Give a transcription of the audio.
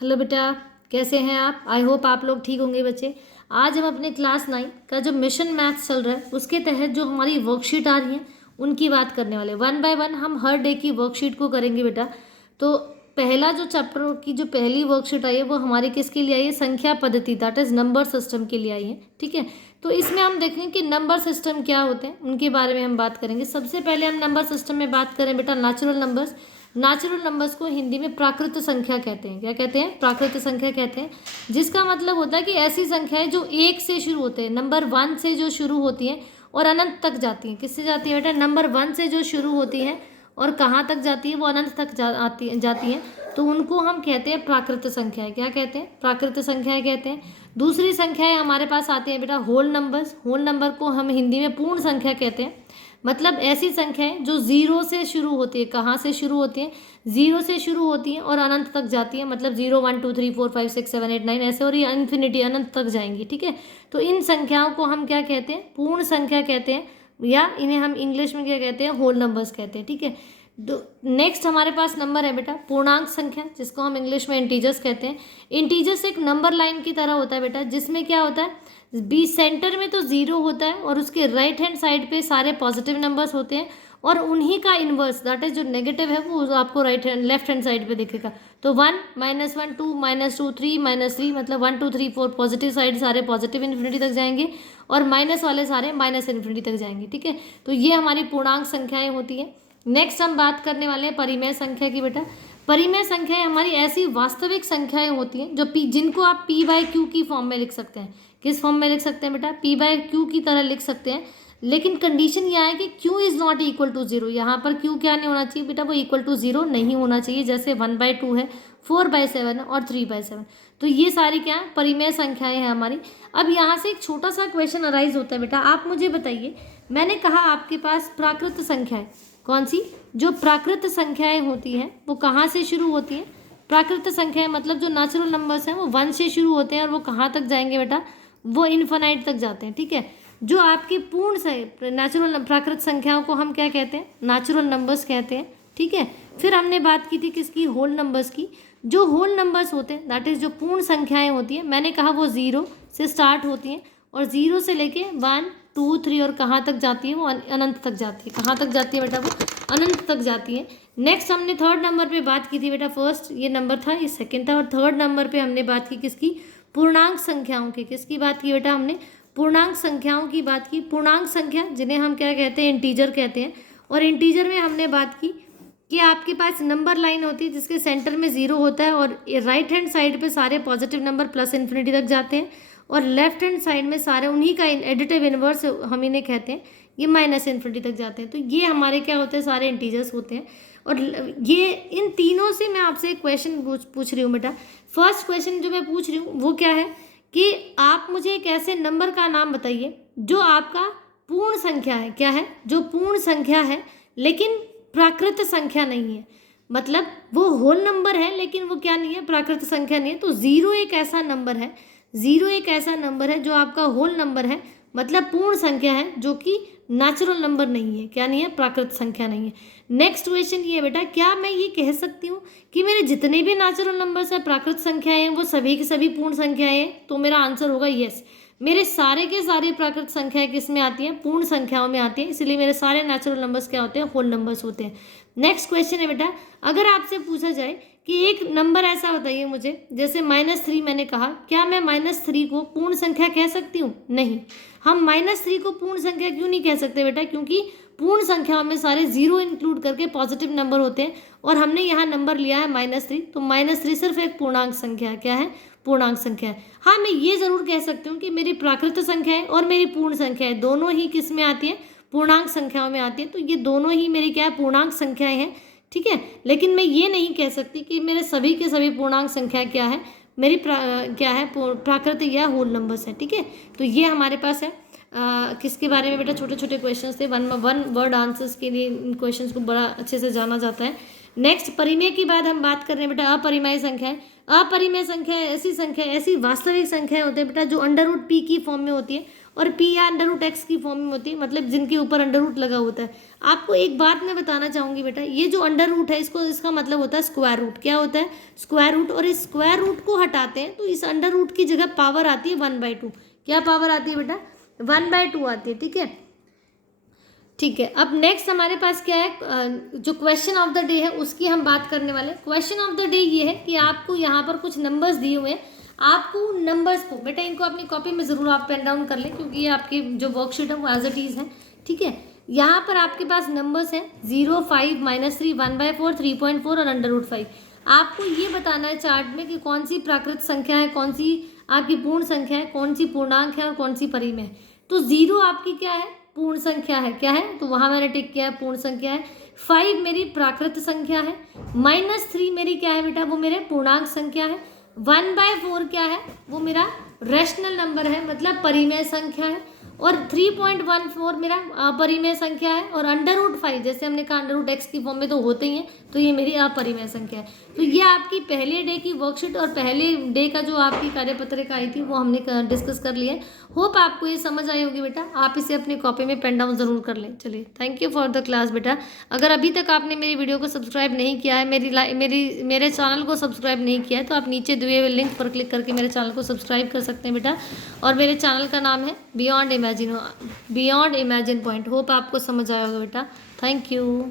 Hello बेटा, कैसे हैं आप? आई होप आप लोग ठीक होंगे बच्चे। आज हम अपने क्लास 9 का जो मिशन मैथ्स चल रहा है उसके तहत जो हमारी वर्कशीट आ रही हैं उनकी बात करने वाले। वन बाय वन हम हर डे की वर्कशीट को करेंगे बेटा। तो पहला जो चैप्टर की जो पहली वर्कशीट आई है वो हमारी किसके लिए आई है? संख्या पद्धति, दैट इज नंबर सिस्टम के लिए आई है। ठीक है, तो इसमें हम देखेंगे कि नंबर सिस्टम क्या होते हैं, उनके बारे में हम बात करेंगे। सबसे पहले हम नंबर सिस्टम में बात करें बेटा नेचुरल नंबर्स। नेचुरल नंबर्स को हिंदी में प्राकृत संख्या कहते हैं। क्या कहते हैं? प्राकृत संख्या कहते हैं, जिसका मतलब होता है कि ऐसी संख्याएं जो एक से शुरू होते हैं, नंबर 1 से जो शुरू होती हैं और अनंत तक जाती हैं। किससे जाती है बेटा? नंबर 1 से जो शुरू होती हैं और कहाँ तक जाती है? वो अनंत तक जाती हैं, तो उनको हम कहते हैं प्राकृत संख्याएं। क्या कहते हैं? प्राकृत संख्याएं कहते हैं। दूसरी संख्याएं हमारे पास आती हैं बेटा होल नंबर्स। होल नंबर को हम हिंदी में पूर्ण संख्या कहते हैं। मतलब ऐसी संख्याएं जो जीरो से शुरू होती है। कहाँ से शुरू होती हैं? जीरो से शुरू होती हैं और अनंत तक जाती हैं। मतलब 0 1 2 3 4 5 6 7 8 9 ऐसे, और ये इन्फिनिटी अनंत तक जाएंगी। ठीक है, तो इन संख्याओं को हम क्या कहते हैं? पूर्ण संख्या कहते हैं, या इन्हें हम इंग्लिश में क्या कहते हैं? होल नंबर्स कहते हैं। ठीक है, नेक्स्ट हमारे पास नंबर है बेटा पूर्णांक संख्या, जिसको हम इंग्लिश में इंटीजर्स कहते हैं। इंटीजर्स एक नंबर लाइन की तरह होता है बेटा, जिसमें क्या होता है? बी सेंटर में तो जीरो होता है और उसके राइट हैंड साइड पे सारे पॉजिटिव नंबर्स होते हैं, और उन्हीं का इन्वर्स दैट इज जो नेगेटिव है वो आपको लेफ्ट हैंड साइड पे दिखेगा। तो 1 -1 2 -2 3 -3, मतलब 1 2 3 4 पॉजिटिव साइड सारे पॉजिटिव इन्फिनिटी तक जाएंगे और माइनस वाले सारे माइनस इन्फिनिटी तक जाएंगे। ठीक है, तो ये हमारी पूर्णांक संख्याएं होती है। नेक्स्ट हम बात करने वाले हैं परिमेय संख्या की बेटा। परिमेय संख्याएं हमारी ऐसी वास्तविक संख्याएं होती हैं जो जिनको आप p/q की फॉर्म में लिख सकते हैं। किस फॉर्म में लिख सकते हैं बेटा? p/q की तरह लिख सकते हैं, लेकिन कंडीशन यह है कि q is not equal to 0। यहाँ पर q क्या नहीं होना चाहिए बेटा? वो इक्वल टू 0 नहीं होना चाहिए। जैसे 1/2 है, 4/7 और 3/7। तो ये सारी क्या है? परिमेय संख्याएं हैं हमारी। अब यहाँ से एक छोटा सा क्वेश्चन अराइज होता है बेटा। आप मुझे बताइए, मैंने कहा आपके पास प्राकृत संख्याएं कौन सी? जो प्राकृत संख्याएं होती हैं वो कहाँ से शुरू होती हैं? प्राकृत संख्याएं मतलब जो नेचुरल नंबर्स हैं वो 1 से शुरू होते हैं और वो कहाँ तक जाएंगे बेटा? वो इन्फिनाइट तक जाते हैं। ठीक है, जो आपकी पूर्ण से नेचुरल प्राकृत संख्याओं को हम क्या कहते हैं? नेचुरल नंबर्स कहते हैं। ठीक है, फिर हमने बात की थी किसकी? होल नंबर्स की। जो होल नंबर्स होते हैं दैट इज जो पूर्ण संख्याएं होती हैं, मैंने कहा वो 0 से स्टार्ट होती हैं और 0 से लेके 1 2 3 और कहाँ तक जाती है? वो अनंत तक जाती है। कहाँ तक जाती है बेटा? वो अनंत तक जाती है। नेक्स्ट हमने थर्ड नंबर पे बात की थी बेटा। फर्स्ट ये नंबर था, ये सेकंड था, और थर्ड नंबर पे हमने बात की किसकी? पूर्णांक संख्याओं की। किसकी बात की बेटा? हमने पूर्णांक संख्याओं की बात की। पूर्णांक संख्या जिन्हें हम क्या कहते हैं? इंटीजर कहते हैं। और इंटीजर में हमने बात की कि आपके पास नंबर लाइन होती है जिसके सेंटर में 0 होता है और राइट हैंड साइड पे सारे पॉजिटिव नंबर प्लस इन्फिनिटी तक जाते हैं, और लेफ्ट हैंड साइड में सारे उन्हीं का एडिटिव इनवर्स हम इन्हें कहते हैं, ये माइनस इन्फिनिटी तक जाते हैं। तो ये हमारे क्या होते हैं? सारे इंटीजर्स होते हैं। और ये इन तीनों से मैं आपसे एक क्वेश्चन पूछ रही हूँ बेटा। फर्स्ट क्वेश्चन जो मैं पूछ रही हूँ वो क्या है कि आप मुझे एक ऐसे नंबर का नाम बताइए जो आपका पूर्ण संख्या है। क्या है? जो पूर्ण संख्या है लेकिन प्राकृत संख्या नहीं है। मतलब वो होल नंबर है लेकिन वो क्या नहीं है? प्राकृत संख्या नहीं है। तो 0 एक ऐसा नंबर है, 0 एक ऐसा नंबर है जो आपका होल नंबर है, मतलब पूर्ण संख्या है, जो कि नेचुरल नंबर नहीं है। क्या नहीं है? प्राकृत संख्या नहीं है। नेक्स्ट क्वेश्चन ये है बेटा, क्या मैं ये कह सकती हूँ कि मेरे जितने भी नेचुरल नंबर्स हैं, प्राकृत संख्याएं हैं, वो सभी की सभी पूर्ण संख्याएं हैं? तो मेरा आंसर होगा यस। मेरे सारे के सारे प्राकृत संख्याएं किस में आती हैं? पूर्ण संख्याओं में आती हैं, इसलिए मेरे सारे नेचुरल नंबर्स क्या होते हैं? होल नंबर्स होते हैं। नेक्स्ट क्वेश्चन है बेटा, अगर आपसे पूछा जाए कि एक नंबर ऐसा बताइए मुझे, जैसे -3 मैंने कहा, क्या मैं -3 को पूर्ण संख्या कह सकती हूँ? नहीं। हम -3 को पूर्ण संख्या क्यों नहीं कह सकते बेटा? क्योंकि पूर्ण संख्याओं में सारे 0 इंक्लूड करके पॉजिटिव नंबर होते हैं, और हमने यहाँ नंबर लिया है -3, तो -3 सिर्फ एक पूर्णांक संख्या है। क्या है? पूर्णांक संख्या है। हाँ, मैं ये जरूर कह सकती हूँ कि मेरी प्राकृत संख्याएं और मेरी पूर्ण संख्याएं दोनों ही किस में आती है? पूर्णांक संख्याओं में आती है। तो ये दोनों ही मेरी क्या है? पूर्णांक संख्याएं हैं। ठीक है, लेकिन मैं ये नहीं कह सकती कि मेरे सभी के सभी पूर्णांक संख्या क्या है? मेरी क्या है? प्राकृत या होल नंबर्स है। ठीक है, तो ये हमारे पास है किसके बारे में बेटा? छोटे छोटे क्वेश्चंस थे, वन वर्ड आंसर्स के लिए इन क्वेश्चंस को बड़ा अच्छे से जाना जाता है। नेक्स्ट परिमेय की बाद हम बात कर रहे हैं बेटा अपरिमेय संख्या है। अपरिमेय संख्या ऐसी संख्या, ऐसी वास्तविक संख्याएं होती है बेटा जो अंडर रूट पी की फॉर्म में होती है और पी या अंडर रूट एक्स की फॉर्म में होती है, मतलब जिनके ऊपर अंडर रूट लगा होता है। आपको एक बात मैं बताना चाहूँगी बेटा, ये जो अंडर रूट है इसका मतलब होता है स्क्वायर रूट। क्या होता है? Square root. और इस स्क्वायर रूट को हटाते हैं तो इस अंडर रूट की जगह पावर आती है 1/2। क्या पावर आती है बेटा? 1/2 आती है। ठीक है, ठीक है। अब नेक्स्ट हमारे पास क्या है, जो क्वेश्चन ऑफ द डे है उसकी हम बात करने वाले। क्वेश्चन ऑफ द डे ये है कि आपको यहाँ पर कुछ नंबर्स दिए हुए हैं, आपको नंबर्स को बेटा इनको अपनी कॉपी में ज़रूर आप पेन डाउन कर लें, क्योंकि ये आपकी जो वर्कशीट है वो एज इट इज़ है। ठीक है, यहाँ पर आपके पास नंबर्स हैं 0, 5, -3, 1/4, 3.4 और √5। आपको ये बताना है चार्ट में कि कौन सी प्राकृत संख्या है, कौन सी आपकी पूर्ण संख्या है, कौन सी पूर्णांक है और कौन सी परिमेय है। तो 0 आपकी क्या है? पूर्ण संख्या है। क्या है? तो वहाँ मैंने टिक किया है, पूर्ण संख्या है। 5 मेरी प्राकृत संख्या है। -3 मेरी क्या है बेटा? वो मेरे पूर्णांक संख्या है। 1/4 क्या है? वो मेरा रैशनल नंबर है, मतलब परिमेय संख्या है। और 3.14 मेरा अपरिमेय संख्या है। और √5 जैसे हमने कहा √x की फॉर्म में तो होते ही हैं, तो ये मेरी अपरिमेय संख्या है। तो ये आपकी पहले डे की वर्कशीट और पहले डे का जो आपकी कार्यपत्रिका आई थी वो हमने डिस्कस कर लिया है। होप आपको ये समझ आई होगी बेटा। आप इसे अपनी कॉपी में पेन डाउन ज़रूर कर लें। चलिए, thank you for the class बेटा। अगर अभी तक आपने मेरी वीडियो को सब्सक्राइब नहीं किया है, मेरे चैनल को सब्सक्राइब नहीं किया है, तो आप नीचे दिए हुए लिंक पर क्लिक करके मेरे चैनल को सब्सक्राइब कर सकते हैं बेटा। और मेरे चैनल का नाम है बियॉन्ड इमेजिन पॉइंट। होप आपको समझ आया होगा बेटा। Thank you.